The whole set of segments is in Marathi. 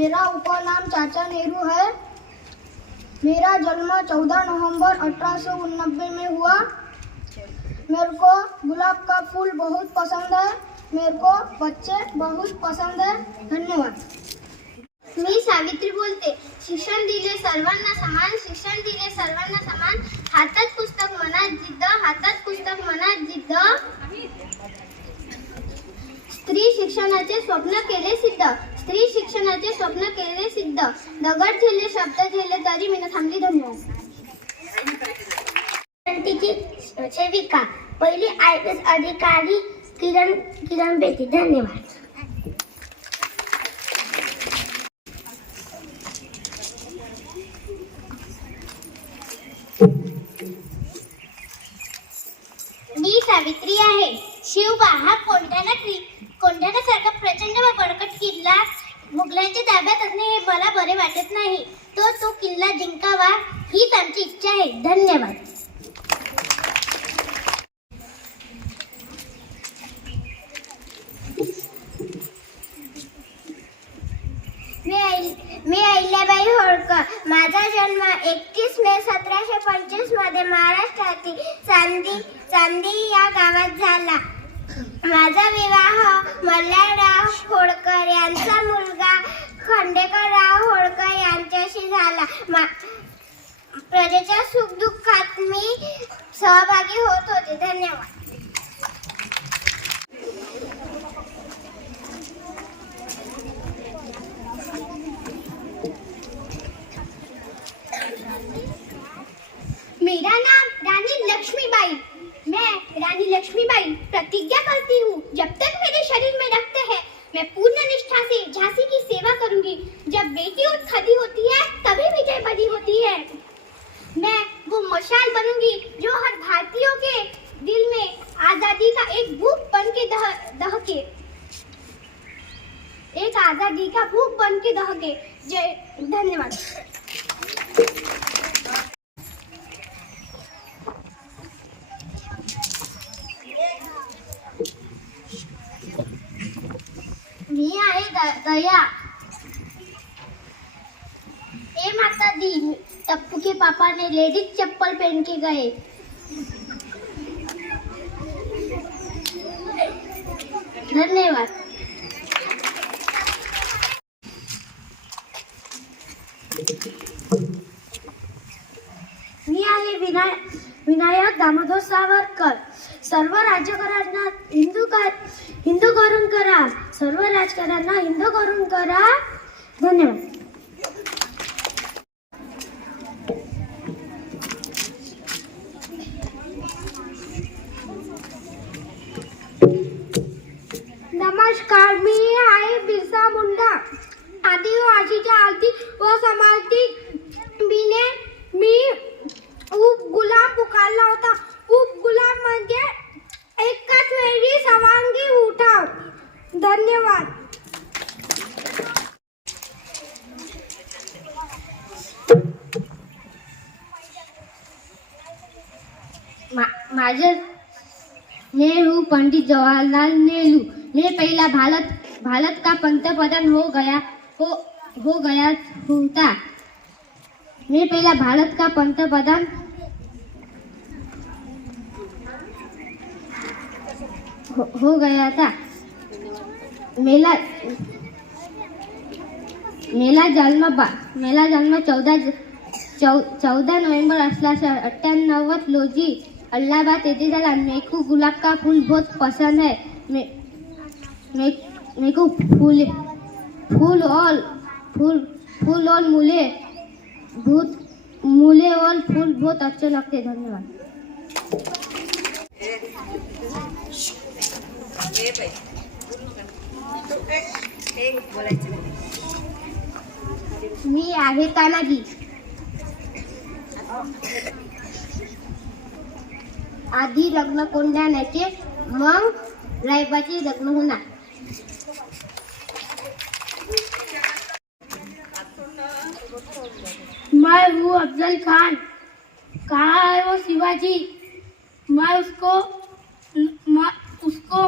मेरा उपनाम चाचा नेहरू है। मेरा जन्म 14 नवंबर 1889 में हुआ। मेरे को गुलाब का फूल बहुत पसंद है। मेरे को बच्चे बहुत पसंद है। धन्यवाद। मी सावित्री बोलते। शिक्षण दिले सर्वांना समान, शिक्षण दिले सर्वांना समान। हातात पुस्तक मनात जिद्द, हातात पुस्तक मनात जिद्द। स्त्री शिक्षणाचे स्वप्न केले सिद्ध, स्त्री शिक्षणाचे स्वप्न केले सिद्ध। दगड झेलले शब्द झेलले तरी मी थांबली। धन्यवाद। सेविका पहिली IAS अधिकारी किरण बेटी। धन्यवाद। मी सावित्री आहे। शिवबा हा कोंढाण्यासारखा प्रचंड व बळकट किल्ला मुघलांच्या ताब्यात असणे हे मला बरे वाटत नाही। तो किल्ला जिंकावा हीच आमची इच्छा आहे। धन्यवाद। मी अहिल्याबाई होळकर। माझा जन्म 31 मे 1725 मध्ये महाराष्ट्रातील चांदी या गावात झाला। माझा विवाह मल्हारराव होळकर यांचा मुलगा खंडेकरराव होळकर यांच्याशी झाला। प्रजेच्या सुखदुःखात मी सहभागी होत होते। धन्यवाद। मेरा नाम रानी लक्ष्मीबाई। मैं रानी लक्ष्मीबाई प्रतिज्ञा करती हूँ, जब तक मेरे शरीर में रक्त है मैं पूर्ण निष्ठा से झांसी की सेवा करूंगी। जब बेटी खड़ी होती है तभी विजय बड़ी होती है। मैं वो मशाल बनूंगी जो हर भारतीयों के दिल में आजादी का एक भूख बन के दहके, एक आजादी का भूख बन के दहके। जय। धन्यवाद। मी आहे दया। ए माता दी, टप्पू के पापा ने लेडीज चप्पल पहन के गए। धन्यवाद। मी आहे विनायक दामोदर सावरकर। सर्व राजकारण्यांना हिंदू करून करा, सर्व राजकारण्यांना हिंदू करून करा। धन्यवाद। नमस्कार, मी आहे बिरसा मुंडा। आदिवासीच्या आरती व समाधी बिने मी गुलाब पुकारला होता। गुलाब म्हणजे एकाच वेळी सर्वांगी उठाव। धन्यवाद। माझे नेहरू पंडित जवाहरलाल नेहरू ने पहला भारत का पंतप्रधान हो गया होता। मैं पहला भारत का पंतप्रधान हो गया था। मेरा जन्म 14 नवंबर 1898 रोजी अल्लाहाबाद येथे झाला। मेरे को गुलाब का फूल बहुत पसंद है। मेरे को फूल और मूले और फूल बहुत अच्छे लगते। धन्यवाद। मी आहे तानाजी। आधी लग्न कोंढाण्याचे, मग रायबाचे लग्न होणार। मैं हूँ अफजल खान। कहाँ है वो शिवाजी? मैं उसको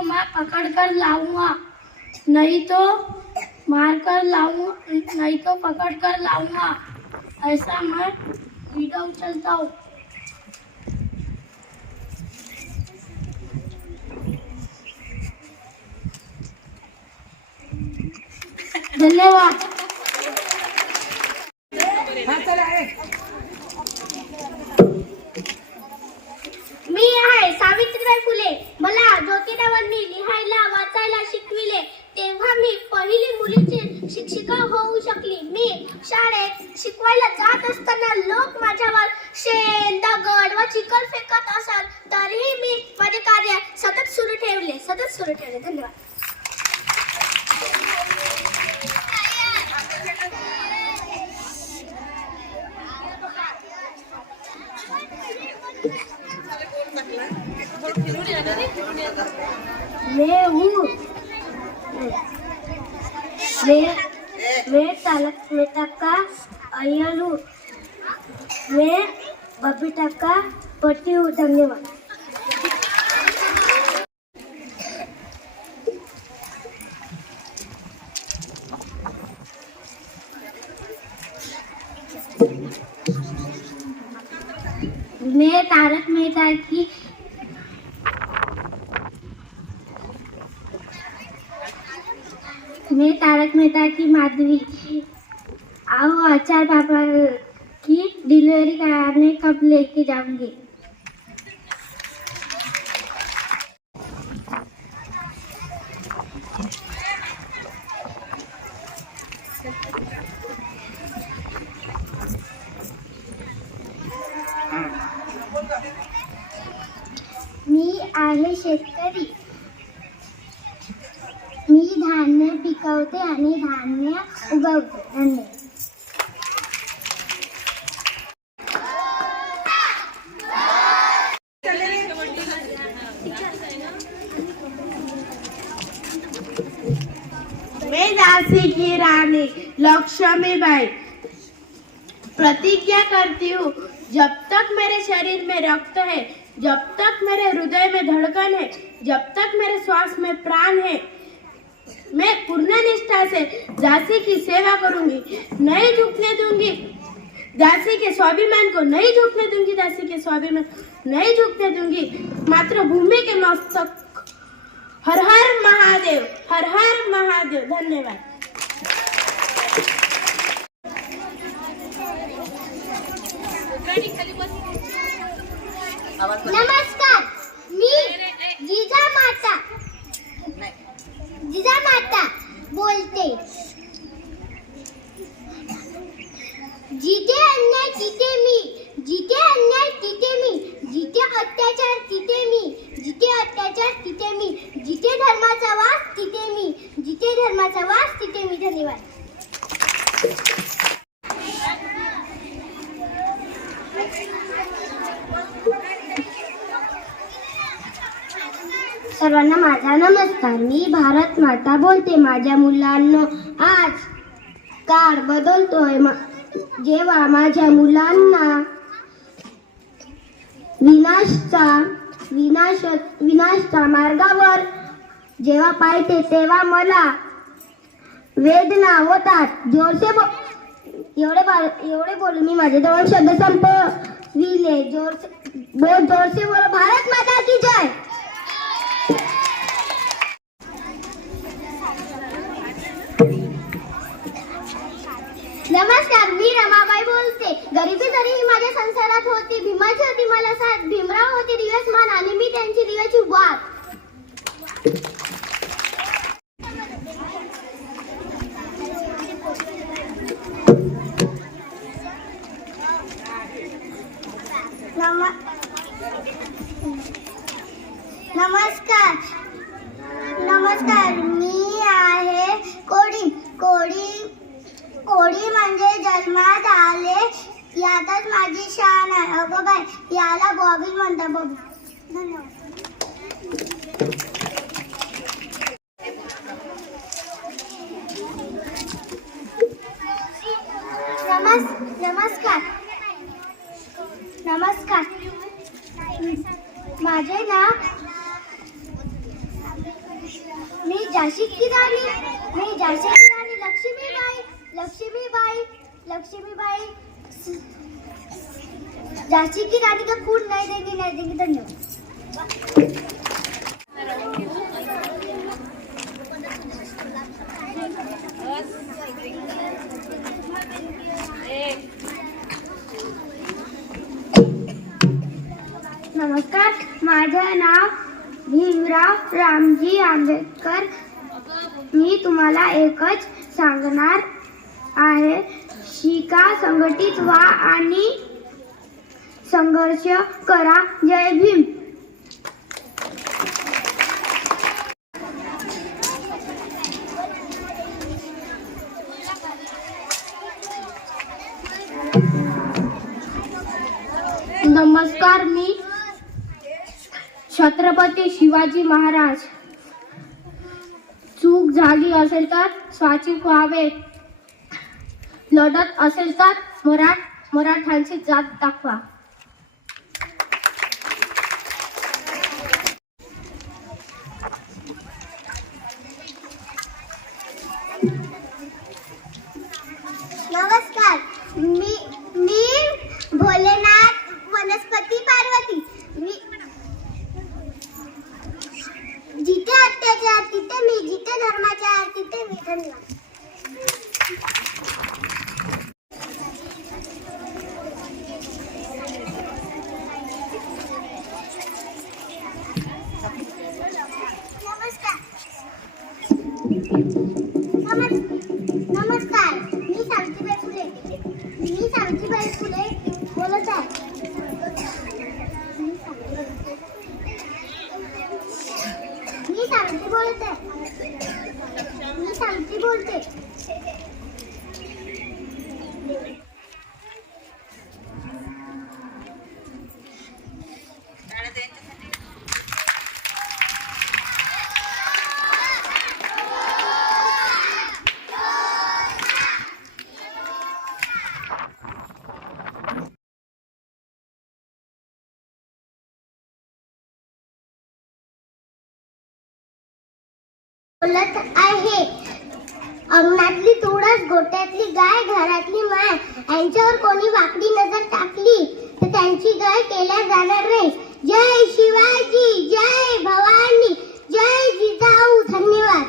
मैं पकड़ कर लाऊंगा, नहीं तो मार कर लाऊं नहीं तो पकड़ कर लाऊंगा, ऐसा मैं वीडियो चलता हूँ। धन्यवाद। मी आहे सावित्रीबाई फुले. मला ज्योतिरावांनी लिहायला वाचायला शिकविले तेव्हा मी पहिली मुलीची शिक्षिका होऊ शकली. मी शाळेत शिकवायला जात असताना लोक माझ्यावर शेण, दगड व चिखल फेकत असत तरीही मी माझे कार्य सतत सुरू ठेवले. धन्यवाद. मैं हूँ मैं तारक मेहता का आयल हूँ. मैं बबीता का पति हूँ. धन्यवाद. मैं तारक मेहता की माधवी. आओ अचार पापा की डिलीवरी कराने कब लेके जाऊंगी. मी आहे शेतकरी. मी धान्य पिकवते आणि धान्य उगवते. धन्यवाद. मैं झांसी की रानी लक्ष्मीबाई प्रतिज्ञा करती हूँ, जब तक मेरे शरीर में रक्त है, जब तक मेरे हृदय में धड़कन है, जब तक मेरे श्वास में प्राण है, मैं पूर्ण निष्ठा से झांसी की सेवा करूंगी, नहीं झुकने दूंगी. झांसी के स्वाभिमान को नहीं झुकने दूंगी. झांसी के स्वाभिमान नहीं झुकने दूंगी. मातृभूमि के मस्तक. हर हर महादेव, हर हर महादेव. धन्यवाद. नमस्कार. मी जिजामाता बोलते. जिथे अन्याय तिथे मी, जिथे अन्याय तिथे मी, जिथे अत्याचार तिथे मी, जिथे अत्याचार तिथे मी, जिथे धर्माचा वास तिथे मी, जिथे धर्माचा वास तिथे मी. धन्यवाद. सर्वांना माझा नमस्कार. मी भारत माता बोलते. माझ्या मुलांनो, आज काळ बदलतोय. जेव्हा माझ्या मुलांना विनाशाच्या मार्गावर जेव्हा पाहते तेव्हा मला वेदना होतात. एवढे बोलून मी माझे 2 शब्द संपविले. बहुत जोर से बोलो, भारत माता की जय. नमस्कार. मी रमाबाई बोलते. गरिबी जरीही माझ्या संसारात होती. भीमाची होती मला साथ. भीमराव होते दिवसमान आणि मी त्यांची दिव्याची वाट. नमस्कार. मी आहे कोडी. कोडी म्हणजे जन्मात आले यातच माझी शान आहे. अगं बाई, याला बॉबी म्हणतात. बॉबी. धन्यवाद. नमस्कार. माझे नाव मी झाशी की राणी झांसी की रानी का फूल नहीं देंगी धन्यवाद। नमस्कार, माझे नाव भीमराव रामजी आंबेडकर। मी तुम्हाला एकच सांगणार आहे, शिका, संघटित व्हा आणि संघर्ष करा। जय भीम। नमस्कार, मी छत्रपती शिवाजी महाराज। चूक झाली असेल तर स्वाचिक व्हावे, लढत असेल तर मराठ्यांची जात दाखवा। नमस्कार, मी भोलेनाथ वनस्पती पार्वती। मी जिथे अत्याचार तिथे मी, जिथे धर्माचार तिथे मी। धन्यवाद। नमस्कार, मी सावित्रीबाई फुले बोलत आहे। मी सावित्री बोलते। बोलत आहे, अंगणातली तुळस, गोट्यातली गाय, घरातली माय, यांच्यावर कोणी वाकडी नजर टाकली तर त्यांची गाय केल्या जाणार नाही। जय शिवाजी, जय भवानी, जय जिजाऊ। धन्यवाद।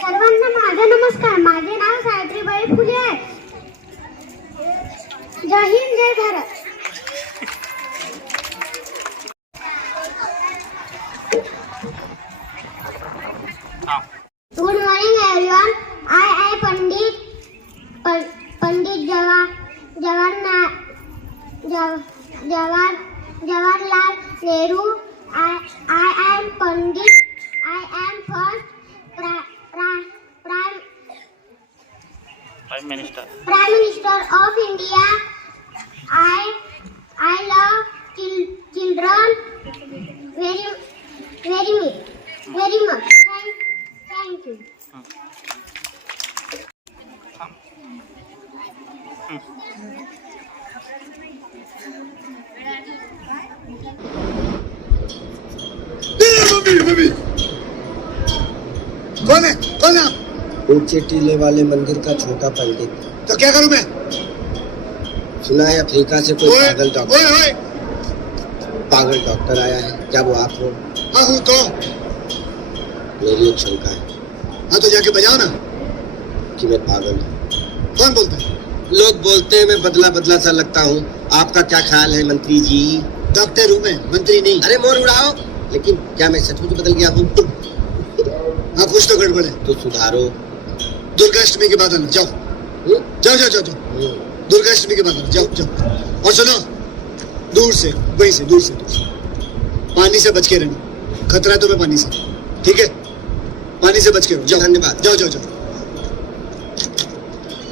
सर्वांना माझा नमस्कार। माझे नाव सावित्रीबाई फुले आहे। जय हिंद, जय Bharat. Good morning everyone. I am Pandit Jawaharlal Nehru. I am Pandit. I am first Prime Minister of India. I love children very much. Thank you. Mummy कौन है ऊंचे टीले वाले मंदिर का छोटा पंडित। तो क्या करूं मैं? सुना है अफ्रीका से कोई ओए, पागल ओए। डॉक्टर आया है। क्या वो आप हो? हाँ हूँ तो। मेरी एक शंका है। हाँ तो जाके बजाओ ना। कि मैं पागल हूँ। कौन बोलता है? लोग बोलते हैं मैं बदला सा लगता हूँ। आपका क्या ख्याल है मंत्री जी? डॉक्टर हूँ मैं, मंत्री नहीं। अरे मोर उड़ाओ, लेकिन क्या मैं सचमुच बदल गया हूँ? हाँ कुछ तो गड़बड़ है। तो सुधारो। दुर्गाष्टमी के बाद आना। जाओ जाओ। दुर्गाष्टमी के बाद आना। जाओ। और सुनो, दूर से पानी से बच के रहना। खतरा है तुम्हें पानी से, ठीक है? पानी से बच के रहो। जाओ। धन्यवाद। जाओ।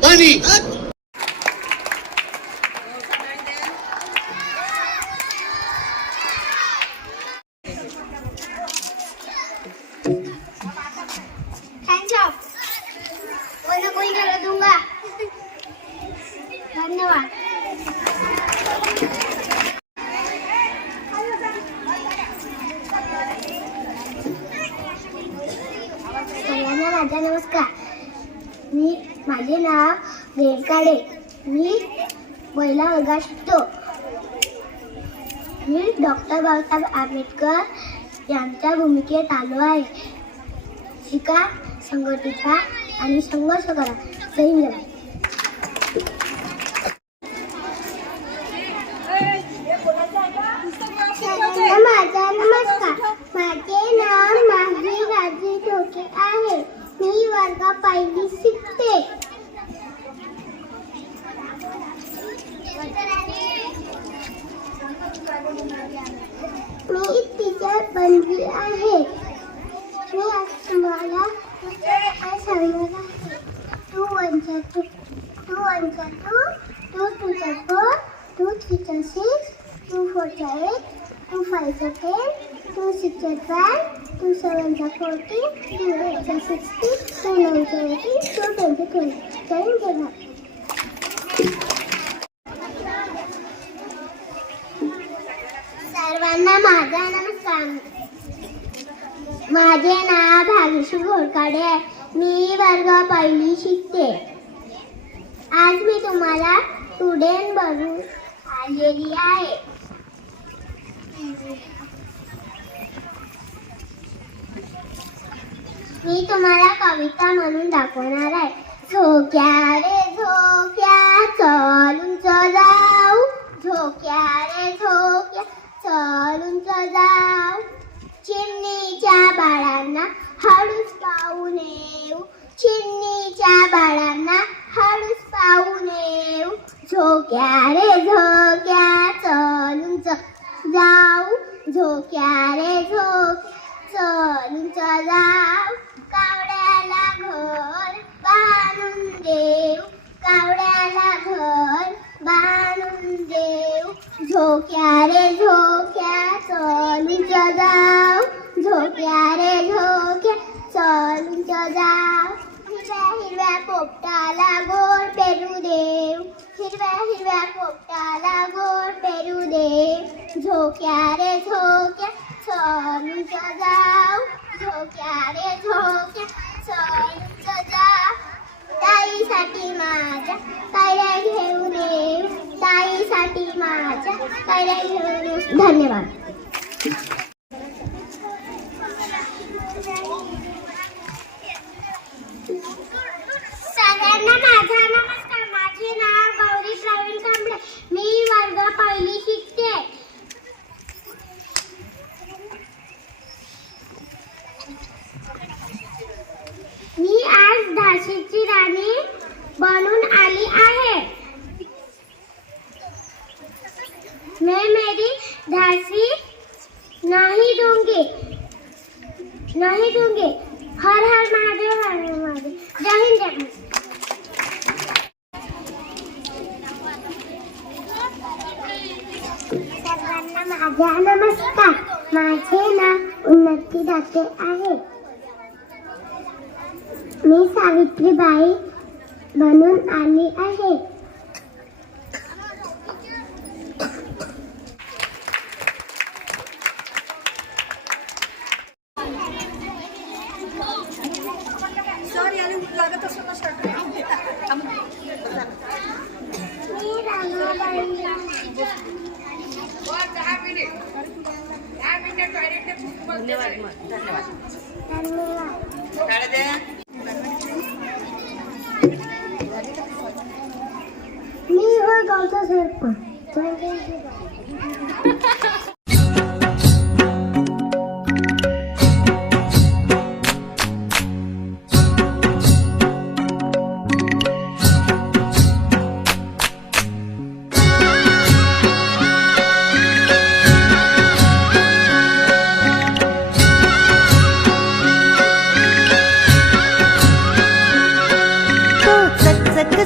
पानी। थैंक्स आप, वरना कोई कर दूंगा। धन्यवाद। सगळ्यांना माझा नमस्कार. माझे नाव रेणकाडे. मी पहिला वर्गात शिकतो. मी डॉक्टर बाबासाहेब आंबेडकर यांच्या भूमिकेत आलो आहे. शिका, संघटित व्हा आणि संघर्ष करा. जय हिंद. माझा नमस्कार. माझे नाव माही राजी ढोके आहे. मी वर्ग पहिली शिकते. मी टीचर बनली आहे. मी आज तुम्हाला काय सांगणार आहे. 2 1 2 2 1 2 2 2 4 2 3 6 2 4 8 2 5 10 2 6 12 2 7 14 2 8 16 2 9 18 2 10 20. जय हिंद. सर्वांना माझा नमस्कार. माझे नाव भाग्यश्री घोरकाडे आहे. मी वर्ग पहिली शिकते. आज मी तुम्हाला स्टुडंट बनून आलेली आहे. मी तुम्हाला कविता म्हणून दाखवणार आहे. झोक्या रे झोक्या चलून जाऊ. झोक्या रे झोक्या चलून जाऊ. चिमणीच्या बाळांना हळूच पाहून येऊ. चिमणीच्या बाळांना हळूच पाहून येऊ. झोक्या रे झोक्या चलून जाऊ. झोक्या रे झोक्या चलून जाऊ. कावड्याला घर बांधून देऊ. कावड्याला घर बांधून देऊ. झोक्या रे झोक्या चलून जाऊ. झोक्या रे झोक्या चलून जाऊ. हिरव्या हिरव्या पोपटाला गोड पेरू देऊ. हिरव्या हिरव्या पोपटाला गोड पेरू देऊ. झोक्या रे झोक्या चलून जाऊ. झोक्या रे झोक्या चलून जाऊ. ताईसाठी माझ्या कैऱ्या घेऊन येऊ. ताईसाठी माझ्या कैऱ्या घेऊन येऊ. धन्यवाद. सगळ्यांना माझा नमस्कार. माझे नाव गौरी प्रवीण कांबळे. मी वर्ग पहिली शिकते. मी आज झाशीची राणी बनून आली आहे. मैं मेरी झांसी नहीं दूंगी. हर हर महादेव, हर हर महादेव. जय हिंद. जय हिंद. सर्वांना माझा नमस्कार. माझे नाव उन्नती दाते आहे. मी सावित्रीबाई बनून आली आहे. मी रामाबाई. मी हो गावचा सरपंच.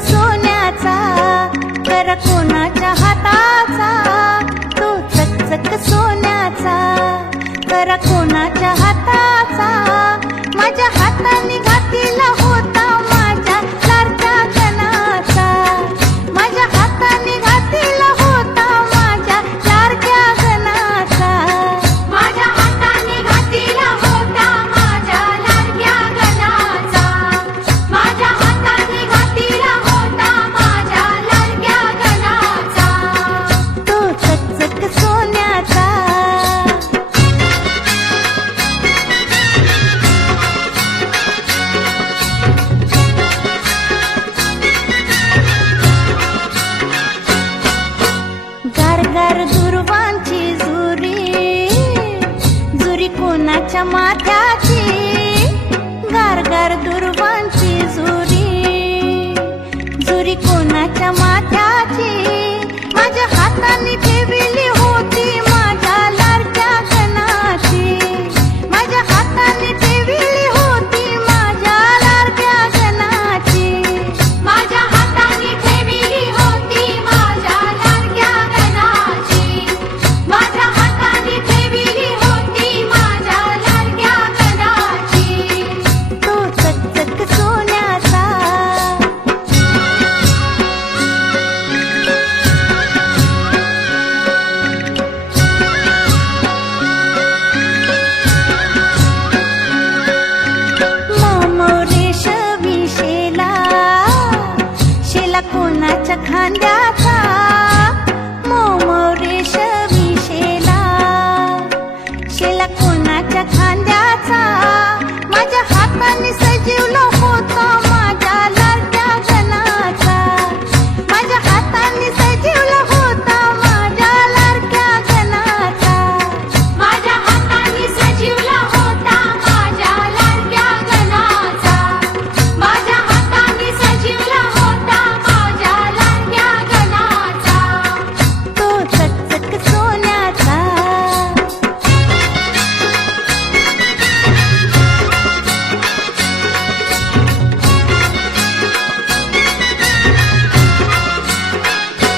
सोन्याचा कर कोणाच्या हाताचा. तो चकचक सोन्याचा कर कोणाच्या हाताचा. माझ्या हाताने घातलेला होता माझ्या लाडक्या गणाचा. माझ्या हाताने घातलेला होता माझ्या लाडक्या गणाचा. माझ्या हाताने घातलेला होता माझ्या लाडक्या गणाचा. कोणाच्या माथ्याची गार गार दुर्वांची झुरी झुरी कोणाच्या माथ्याची माझ्या हाताने